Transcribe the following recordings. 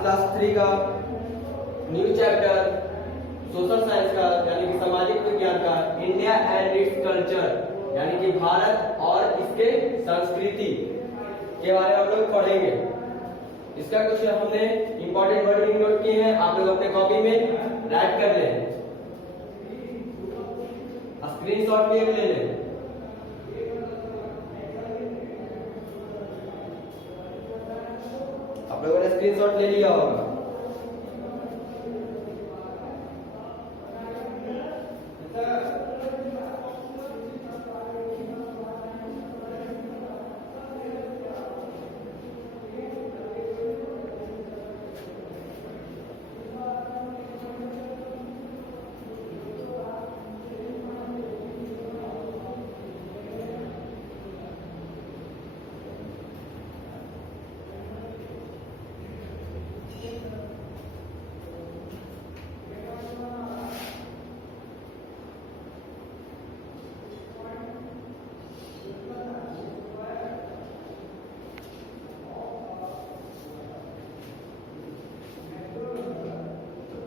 Class 3 का new chapter social science का यानी कि सामाजिक विज्ञान का इंडिया एंड इट्स कल्चर यानी कि भारत और इसके संस्कृति के बारे में हम लोग पढ़ेंगे। इसका कुछ हमने इंपॉर्टेंट वर्ड नोट किए हैं, आप लोग अपने कॉपी में राइट कर लें, स्क्रीनशॉट भी ले लें। आप लोगों ने स्क्रीनशॉट ले लिया होगा।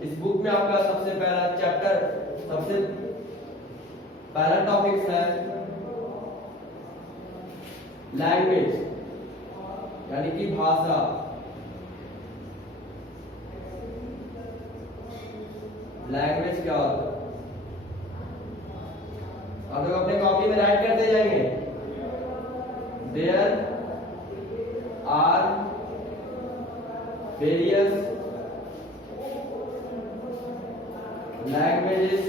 इस बुक में आपका सबसे पहला चैप्टर, सबसे पहला टॉपिक है लैंग्वेज यानी कि भाषा। लैंग्वेज क्या होता है आप लोग अपने कॉपी में राइट करते जाएंगे। There are various languages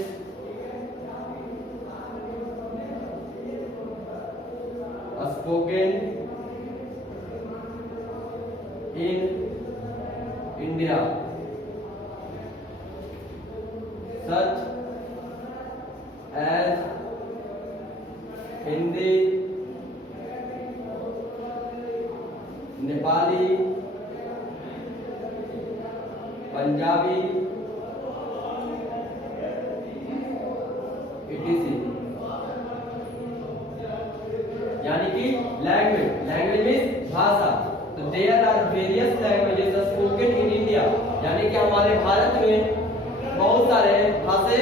spoken in India such as Hindi, Nepali, Punjabi, यानी कि लैंग्वेज मीन्स भाषा। तो there are various languages spoken in India यानी कि हमारे भारत में बहुत सारे भाषा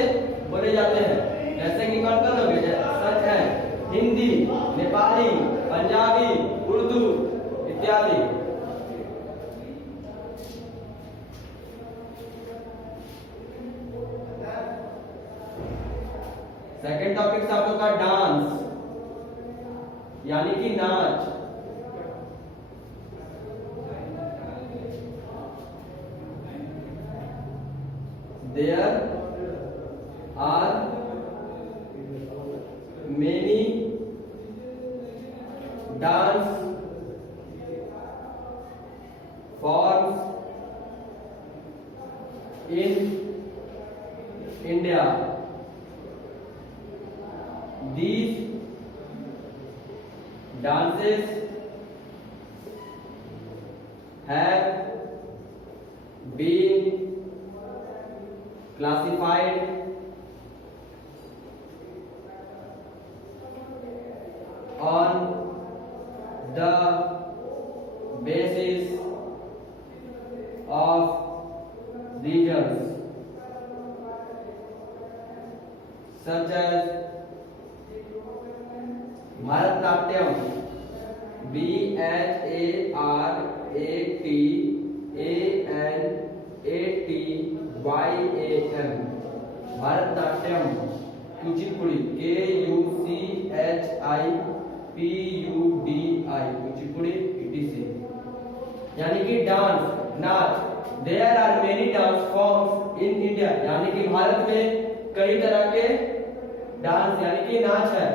बोले जाते हैं। जैसे कि कौन कौन लोग सच है हिंदी, नेपाली, पंजाबी, उर्दू इत्यादि। सेकेंड टॉपिक से आप लोग का डांस यानी कि नाच। There are many dance forms in India. These dances have been classified on the basis of regions such as Bharatanatyam BHARATANATYAM Bharatanatyam, Kuchipudi KUCHIPUDI Kuchipudi etc यानी कि डांस नाच। There are many dance forms in India यानी कि भारत में कई तरह के डांस यानी कि नाच है।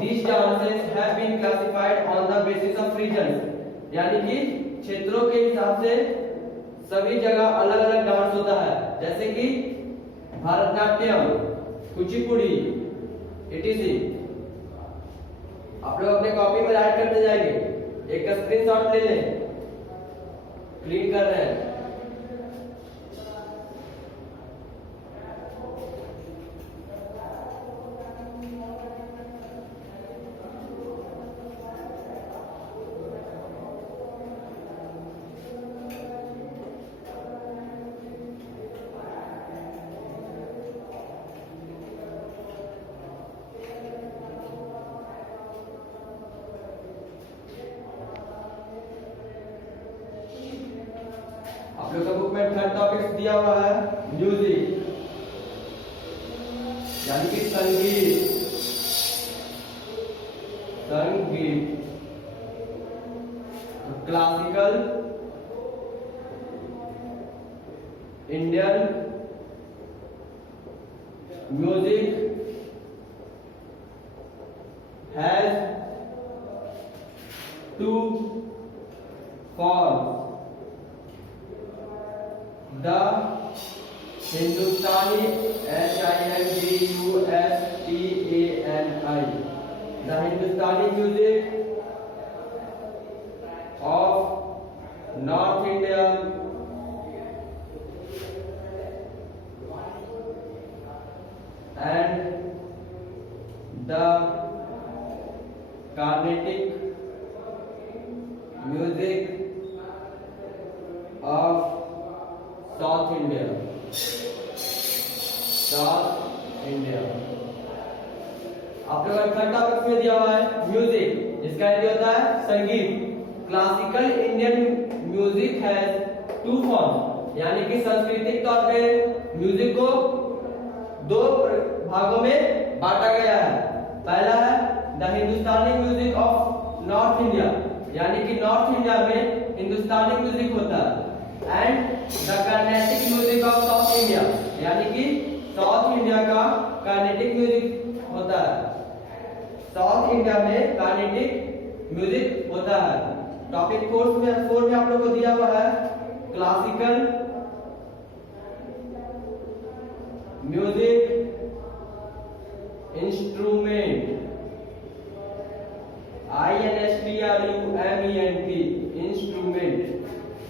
These dances have been classified on the basis of regions यानी कि क्षेत्रों के हिसाब से सभी जगह अलग अलग डांस होता है। जैसे कि भारतनाट्यम, कुचिपुड़ी etc। आप लोग अपने कॉपी में राइट करते जाएंगे। एक स्क्रीनशॉट ले लें, क्लीन कर रहे हैं। टॉपिक दिया हुआ है म्यूजिक, यानी कि संगीत। संगीत classical Indian music has two forms, the Hindustani HINDUSTANI, the Hindustani music of North India and the Carnatic music of South India. South India. आप लोगों का थर्ड टॉपिक में दिया हुआ है म्यूजिक, इसका अर्थ होता है संगीत। Classical Indian music has two form, यानी कि सांस्कृतिक तौर पे म्यूजिक को दो भागों में बांटा गया है। पहला है the Hindustani music of north India, यानी कि नॉर्थ इंडिया में हिंदुस्तानी म्यूजिक होता है, and the Carnatic music of south India, यानी कि साउथ इंडिया का कर्नाटिक म्यूजिक होता है। साउथ इंडिया में कर्नाटिक म्यूजिक होता है। टॉपिक 4 में आप लोगों को दिया हुआ है classical music instrument, INSTRUMENT, instrument,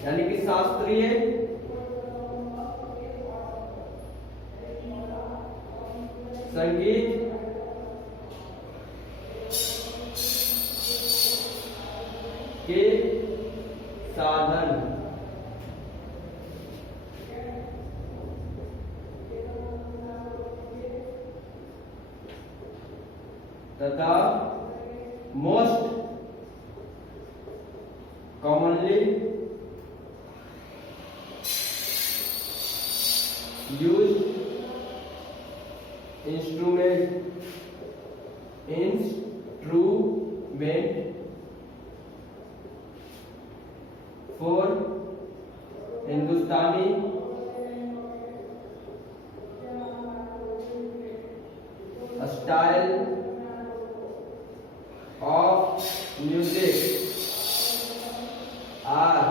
यानी कि शास्त्रीय संगीत के साधन तथा most commonly used instrument for Hindustani style of music are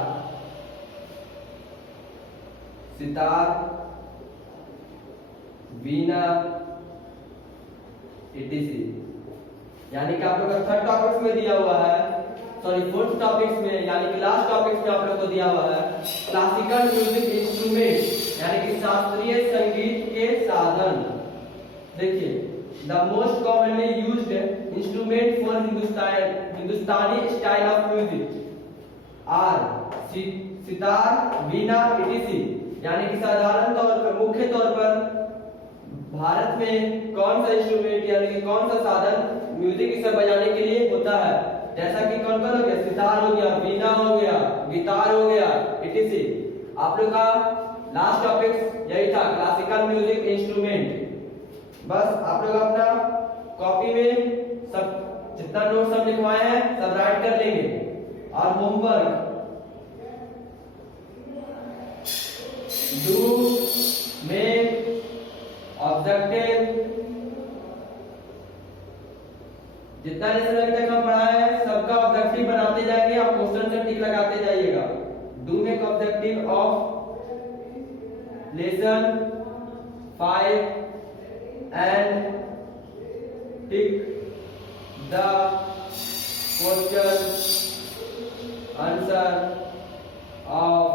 sitar, veena, etc. यानी कि आप लोग का थर्ड टॉपिक्स में दिया हुआ है, सॉरी फोर्थ टॉपिक्स में, यानी कि लास्ट टॉपिक्स में आप लोग को दिया हुआ है क्लासिकल म्यूजिक इंस्ट्रूमेंट, यानी कि शास्त्रीय संगीत के साधन। देखिए, the most commonly used instrument for Hindustani style of music are sitar, veena, etc. यानी कि साधारण तौर पर, मुख्य तौर पर भारत में कौन सा इंस्ट्रूमेंट यानी कि कौन सा साधन म्यूजिक इसे बजाने के लिए होता है, जैसा कि कौन कौन हो गया, सितार हो गया, वीणा हो गया, गिटार हो गया, etc. आप लोग का लास्ट टॉपिक यही था क्लासिकल म्यूजिक इंस्ट्रूमेंट। बस आप लोग अपना कॉपी में सब जितना नोट सब लिखवाए हैं सब राइट कर लेंगे, और होमवर्क डू मेक ऑब्जेक्टिव, जितना लेसन अभी तक हम पढ़ा है सबका ऑब्जेक्टिव बनाते जाएंगे, आप क्वेश्चन से टिक लगाते जाइएगा। Do make objective of lesson 5 and tick the question answer of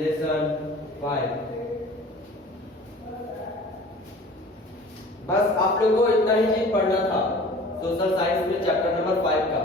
lesson 5। बस आप लोगों को इतना ही चीज पढ़ना था सोशल साइंस में चैप्टर नंबर 5 का।